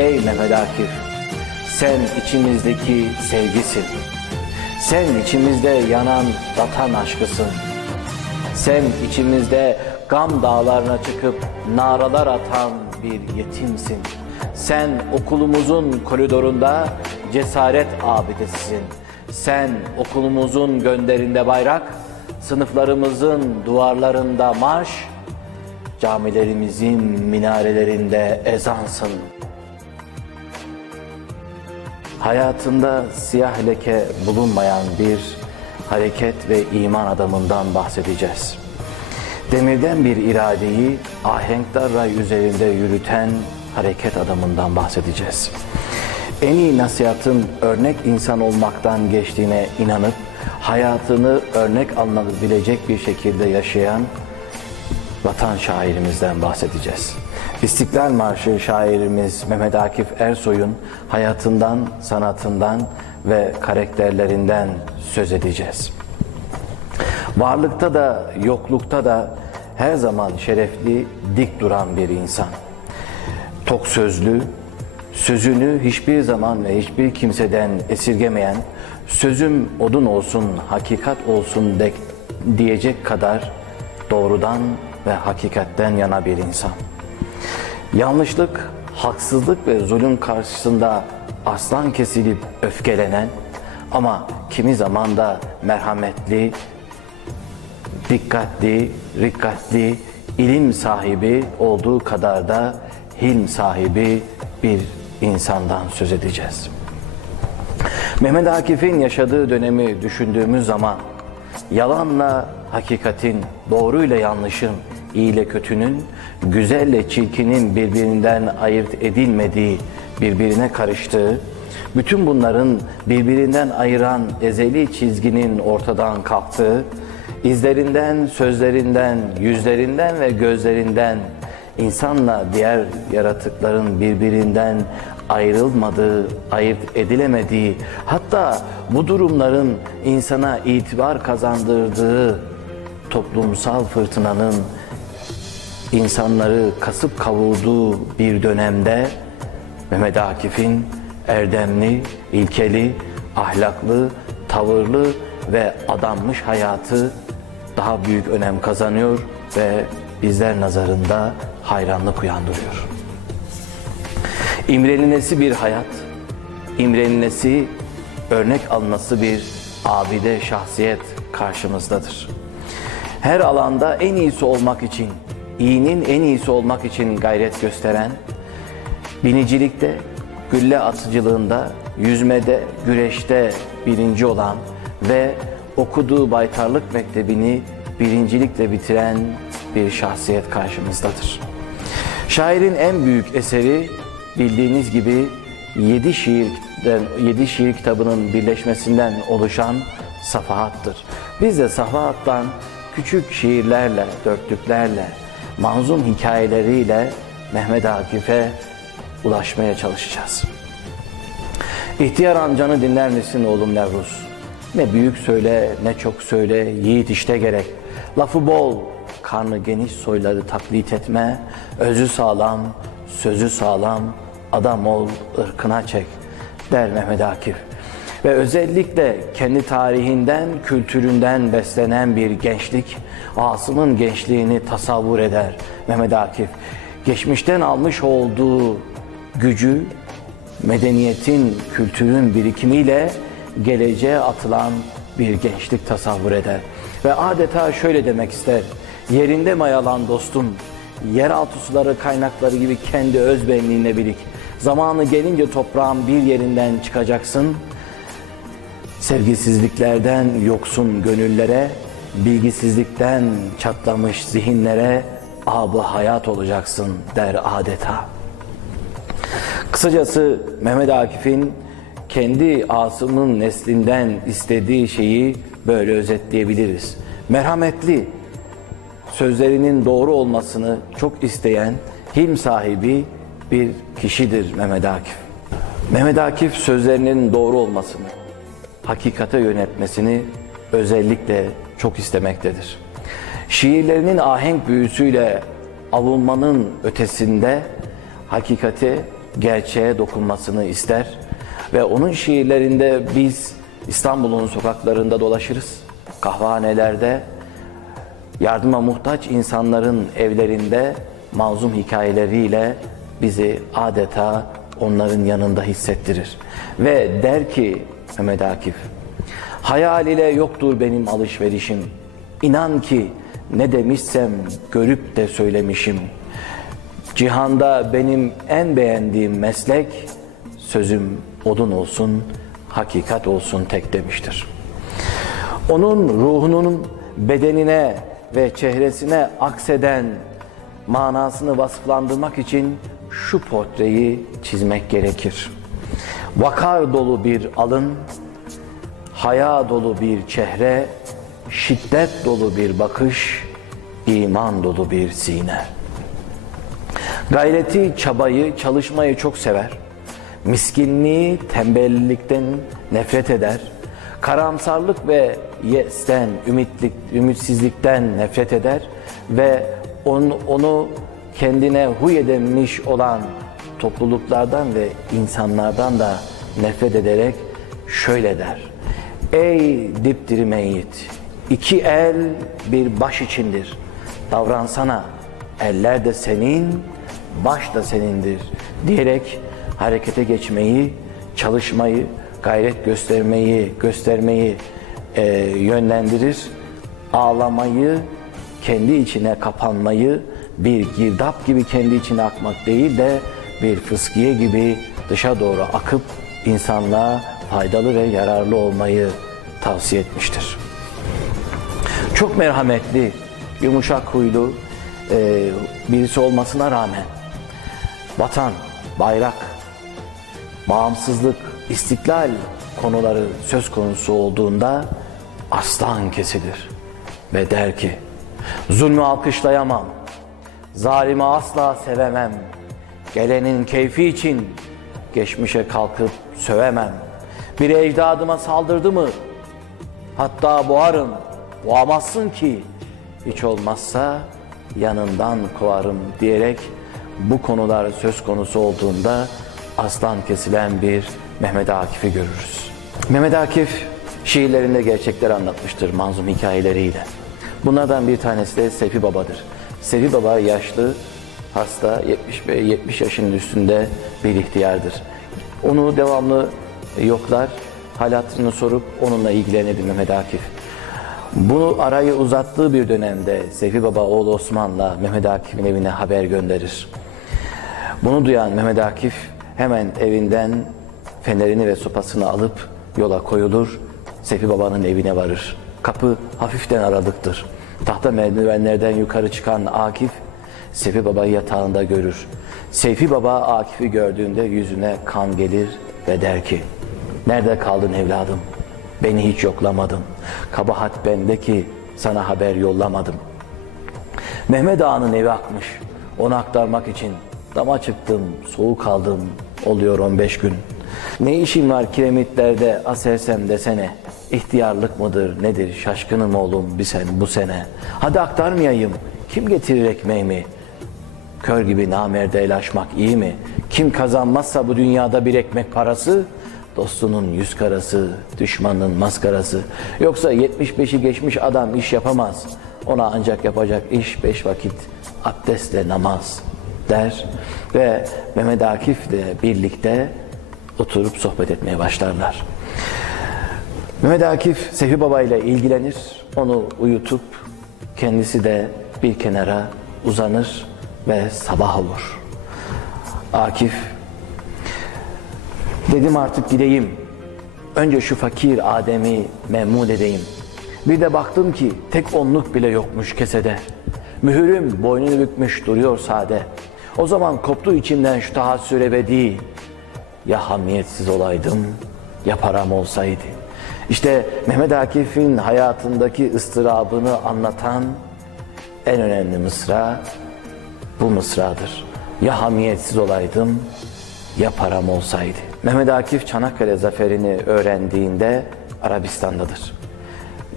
Ey Mehmet Akif, sen içimizdeki sevgisin. Sen içimizde yanan vatan aşkısın. Sen içimizde gam dağlarına çıkıp naralar atan bir yetimsin. Sen okulumuzun koridorunda cesaret abidesisin. Sen okulumuzun gönderinde bayrak, sınıflarımızın duvarlarında marş, camilerimizin minarelerinde ezansın. Hayatında siyah leke bulunmayan bir hareket ve iman adamından bahsedeceğiz. Demirden bir iradeyi ahenktar ray üzerinde yürüten hareket adamından bahsedeceğiz. En iyi nasihatın örnek insan olmaktan geçtiğine inanıp hayatını örnek alınabilecek bir şekilde yaşayan vatan şairimizden bahsedeceğiz. İstiklal Marşı şairimiz Mehmet Akif Ersoy'un hayatından, sanatından ve karakterlerinden söz edeceğiz. Varlıkta da yoklukta da her zaman şerefli, dik duran bir insan. Tok sözlü, sözünü hiçbir zaman ve hiçbir kimseden esirgemeyen, sözüm odun olsun, hakikat olsun de, diyecek kadar doğrudan ve hakikatten yana bir insan. Yanlışlık, haksızlık ve zulüm karşısında aslan kesilip öfkelenen ama kimi zaman da merhametli, dikkatli, rikkatli, ilim sahibi olduğu kadar da hilm sahibi bir insandan söz edeceğiz. Mehmet Akif'in yaşadığı dönemi düşündüğümüz zaman yalanla hakikatin, doğruyla yanlışın, iyiyle kötünün, güzelle çirkinin birbirinden ayırt edilmediği, birbirine karıştığı, bütün bunların birbirinden ayıran ezeli çizginin ortadan kalktığı, izlerinden, sözlerinden, yüzlerinden ve gözlerinden insanla diğer yaratıkların birbirinden ayrılmadığı, ayırt edilemediği, hatta bu durumların insana itibar kazandırdığı toplumsal fırtınanın insanları kasıp kavurduğu bir dönemde Mehmet Akif'in erdemli, ilkeli, ahlaklı, tavırlı ve adanmış hayatı daha büyük önem kazanıyor ve bizler nazarında hayranlık uyandırıyor. İmreninesi bir hayat, imreninesi örnek alınması bir abide şahsiyet karşımızdadır. Her alanda en iyisi olmak için, iyinin en iyisi olmak için gayret gösteren, binicilikte, gülle atıcılığında, yüzmede, güreşte birinci olan ve okuduğu baytarlık mektebini birincilikle bitiren bir şahsiyet karşımızdadır. Şairin en büyük eseri bildiğiniz gibi yedi şiirden, yedi şiir kitabının birleşmesinden oluşan Safahat'tır. Biz de Safahat'tan küçük şiirlerle, dörtlüklerle, manzum hikayeleriyle Mehmet Akif'e ulaşmaya çalışacağız. İhtiyar amcanı dinler misin oğlum Nevruz? Ne büyük söyle, ne çok söyle, yiğit işte gerek. Lafı bol, karnı geniş soyları taklit etme, özü sağlam, sözü sağlam, adam ol, ırkına çek, der Mehmet Akif. Ve özellikle kendi tarihinden, kültüründen beslenen bir gençlik, Asım'ın gençliğini tasavvur eder Mehmet Akif. Geçmişten almış olduğu gücü, medeniyetin, kültürün birikimiyle geleceğe atılan bir gençlik tasavvur eder. Ve adeta şöyle demek ister, yerinde mayalan dostum, yeraltı suları kaynakları gibi kendi öz benliğine birik. Zamanı gelince toprağın bir yerinden çıkacaksın, sevgisizliklerden yoksun gönüllere, bilgisizlikten çatlamış zihinlere abı hayat olacaksın der adeta. Kısacası Mehmet Akif'in kendi Asım'ın neslinden istediği şeyi böyle özetleyebiliriz. Merhametli, sözlerinin doğru olmasını çok isteyen, hilm sahibi bir kişidir Mehmet Akif. Mehmet Akif sözlerinin doğru olmasını, hakikate yönetmesini özellikle çok istemektedir. Şiirlerinin ahenk büyüsüyle avunmanın ötesinde hakikati gerçeğe dokunmasını ister ve onun şiirlerinde biz İstanbul'un sokaklarında dolaşırız. Kahvehanelerde, yardıma muhtaç insanların evlerinde mazlum hikayeleriyle bizi adeta onların yanında hissettirir. Ve der ki Mehmet Akif, hayal ile yoktur benim alışverişim. İnan ki ne demişsem görüp de söylemişim. Cihanda benim en beğendiğim meslek sözüm odun olsun, hakikat olsun tek demiştir. Onun ruhunun bedenine ve çehresine akseden manasını vasıflandırmak için şu portreyi çizmek gerekir. Vakar dolu bir alın, haya dolu bir çehre, şiddet dolu bir bakış, iman dolu bir sine. Gayreti, çabayı, çalışmayı çok sever. Miskinliği, tembellikten nefret eder. Karamsarlık ve yesten, ümitlik, ümitsizlikten nefret eder ve onu, onu kendine huy edinmiş olan topluluklardan ve insanlardan da nefret ederek şöyle der. Ey dipdiri meyyit, iki el bir baş içindir. Davransana, eller de senin, baş da senindir diyerek harekete geçmeyi, çalışmayı, gayret göstermeyi, göstermeyi e, yönlendirir. Ağlamayı, kendi içine kapanmayı, bir girdap gibi kendi içine akmak değil de bir fıskiye gibi dışa doğru akıp insanlığa faydalı ve yararlı olmayı tavsiye etmiştir. Çok merhametli, yumuşak huylu e, birisi olmasına rağmen vatan, bayrak, bağımsızlık, istiklal konuları söz konusu olduğunda aslan kesilir ve der ki zulmü alkışlayamam, zalimi asla sevemem, gelenin keyfi için geçmişe kalkıp sövemem. Bir ecdadıma saldırdı mı hatta boğarım, boğamazsın ki hiç olmazsa yanından kovarım diyerek bu konular söz konusu olduğunda aslan kesilen bir Mehmet Akif'i görürüz. Mehmet Akif şiirlerinde gerçekler anlatmıştır manzum hikayeleriyle. Bunlardan bir tanesi de Seyfi Baba'dır. Seyfi Baba yaşlı, hasta, 70 ve 70 yaşının üstünde bir ihtiyardır. Onu devamlı yoklar, halatını sorup onunla ilgilenir Mehmet Akif. Bunu arayı uzattığı bir dönemde Seyfi Baba oğlu Osman'la Mehmet Akif'in evine haber gönderir. Bunu duyan Mehmet Akif hemen evinden fenerini ve sopasını alıp yola koyulur. Seyfi Baba'nın evine varır. Kapı hafiften aralıktır. Tahta merdivenlerden yukarı çıkan Akif Seyfi Baba'yı yatağında görür. Seyfi Baba Akif'i gördüğünde yüzüne kan gelir ve der ki Nerede kaldın evladım? Beni hiç yoklamadın. Kabahat bende ki sana haber yollamadım. Mehmet Ağa'nın evi akmış. Onu aktarmak için dama çıktım, soğuk aldım. Oluyor 15 gün. Ne işin var kiremitlerde asersem desene. İhtiyarlık mıdır nedir şaşkınım oğlum bir sen bu sene. Hadi aktarmayayım. Kim getirir ekmeğimi? Kör gibi namerde el açmak iyi mi? Kim kazanmazsa bu dünyada bir ekmek parası, dostunun yüz karası, düşmanın maskarası. Yoksa 75'i geçmiş adam iş yapamaz. Ona ancak yapacak iş beş vakit abdestle namaz der ve Mehmet Akif'le birlikte oturup sohbet etmeye başlarlar. Mehmet Akif Seyfi Baba ile ilgilenir, onu uyutup kendisi de bir kenara uzanır ve sabah olur. Akif dedim artık gideyim. Önce şu fakir Adem'i memnun edeyim. Bir de baktım ki tek onluk bile yokmuş kesede. Mühürüm boynunu bükmüş duruyor sade. O zaman koptu içimden şu tahassür ebedi. Ya hamiyetsiz olaydım ya param olsaydı. İşte Mehmet Akif'in hayatındaki ıstırabını anlatan en önemli mısra bu mısradır. Ya hamiyetsiz olaydım ya param olsaydı. Mehmet Akif Çanakkale zaferini öğrendiğinde Arabistan'dadır.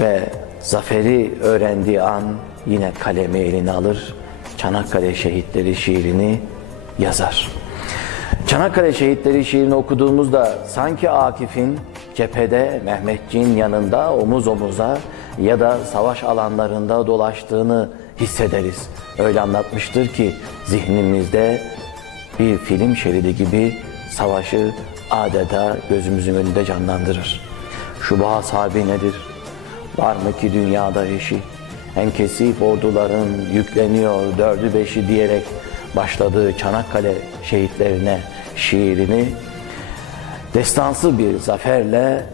Ve zaferi öğrendiği an yine kalemi eline alır. Çanakkale şehitleri şiirini yazar. Çanakkale Şehitleri şiirini okuduğumuzda sanki Akif'in cephede Mehmetçiğin yanında omuz omuza ya da savaş alanlarında dolaştığını hissederiz. Öyle anlatmıştır ki zihnimizde bir film şeridi gibi savaşı adeta gözümüzün önünde canlandırır. Şu Boğaz Harbi nedir? Var mı ki dünyada eşi? En kesif orduların yükleniyor dördü beşi diyerek başladığı Çanakkale şehitlerine şiirini destansı bir zaferle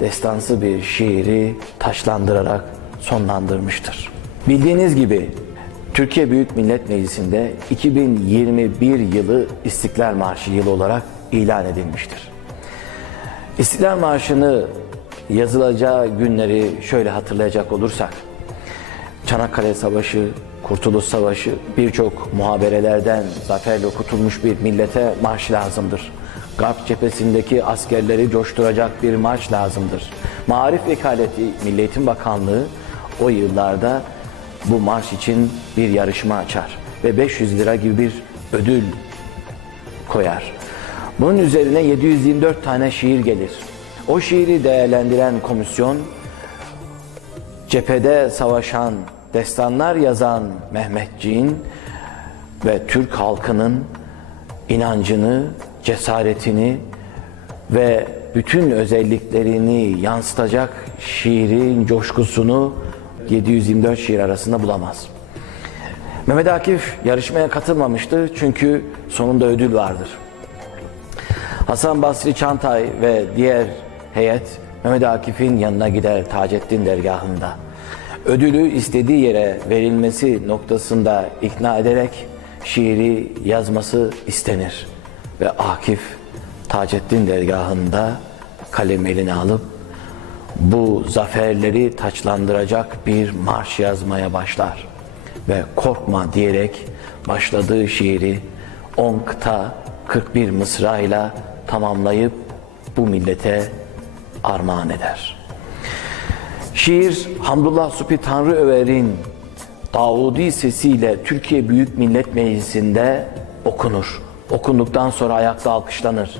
destansı bir şiiri taşlandırarak sonlandırmıştır. Bildiğiniz gibi Türkiye Büyük Millet Meclisi'nde 2021 yılı İstiklal Marşı yılı olarak ilan edilmiştir. İstiklal Marşı'nı yazılacağı günleri şöyle hatırlayacak olursak, Çanakkale Savaşı, Kurtuluş Savaşı birçok muhaberelerden zaferle okutulmuş bir millete marş lazımdır. Garp cephesindeki askerleri coşturacak bir marş lazımdır. Marif Vekaleti Milli Eğitim Bakanlığı o yıllarda bu marş için bir yarışma açar ve 500 lira gibi bir ödül koyar. Bunun üzerine 724 tane şiir gelir. O şiiri değerlendiren komisyon cephede savaşan, destanlar yazan Mehmetçiğin ve Türk halkının inancını, cesaretini ve bütün özelliklerini yansıtacak şiirin coşkusunu 724 şiir arasında bulamaz. Mehmet Akif yarışmaya katılmamıştı çünkü sonunda ödül vardır. Hasan Basri Çantay ve diğer heyet Mehmet Akif'in yanına gider Taceddin dergahında. Ödülü istediği yere verilmesi noktasında ikna ederek şiiri yazması istenir. Ve Akif Taceddin dergahında kalem eline alıp bu zaferleri taçlandıracak bir marş yazmaya başlar. Ve korkma diyerek başladığı şiiri 10 kıta 41 mısrayla tamamlayıp bu millete armağan eder. Şiir Hamdullah Supi Tanrıöver'in Davudi sesiyle Türkiye Büyük Millet Meclisi'nde okunur. Okunduktan sonra ayakta alkışlanır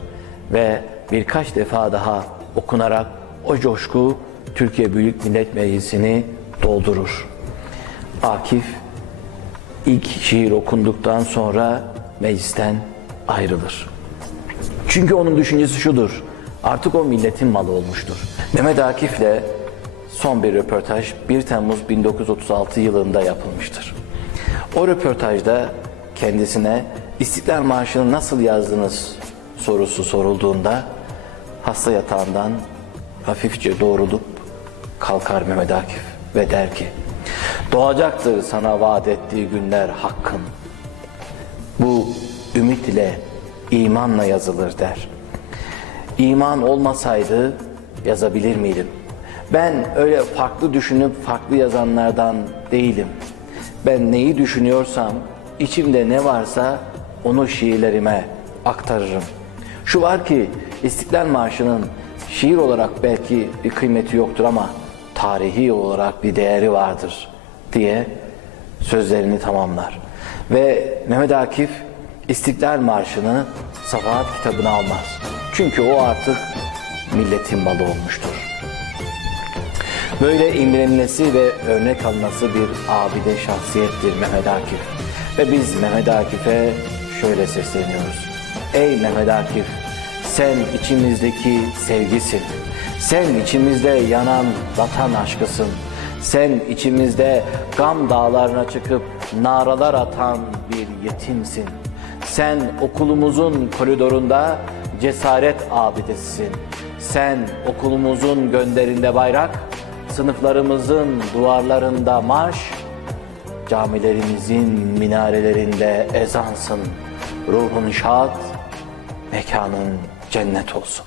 ve birkaç defa daha okunarak o coşku Türkiye Büyük Millet Meclisi'ni doldurur. Akif ilk şiir okunduktan sonra meclisten ayrılır. Çünkü onun düşüncesi şudur. Artık o milletin malı olmuştur. Mehmet Akif'le son bir röportaj 1 Temmuz 1936 yılında yapılmıştır. O röportajda kendisine İstiklal Marşı'nı nasıl yazdınız sorusu sorulduğunda hasta yatağından hafifçe doğrulup kalkar Mehmet Akif ve der ki Doğacaktır sana vaat ettiği günler hakkın. Bu ümit ile imanla yazılır der. İman olmasaydı yazabilir miydim? Ben öyle farklı düşünüp farklı yazanlardan değilim. Ben neyi düşünüyorsam, içimde ne varsa onu şiirlerime aktarırım. Şu var ki İstiklal Marşı'nın şiir olarak belki bir kıymeti yoktur ama tarihi olarak bir değeri vardır diye sözlerini tamamlar. Ve Mehmet Akif İstiklal Marşı'nı Safahat kitabına almaz. Çünkü o artık milletin malı olmuştur. Böyle imrenilesi ve örnek alınması bir abide şahsiyettir Mehmet Akif. Ve biz Mehmet Akif'e şöyle sesleniyoruz. Ey Mehmet Akif, sen içimizdeki sevgisin. Sen içimizde yanan vatan aşkısın. Sen içimizde gam dağlarına çıkıp naralar atan bir yetimsin. Sen okulumuzun koridorunda cesaret abidesisin. Sen okulumuzun gönderinde bayrak, sınıflarımızın duvarlarında marş, camilerimizin minarelerinde ezansın. Ruhun şad, mekanın cennet olsun.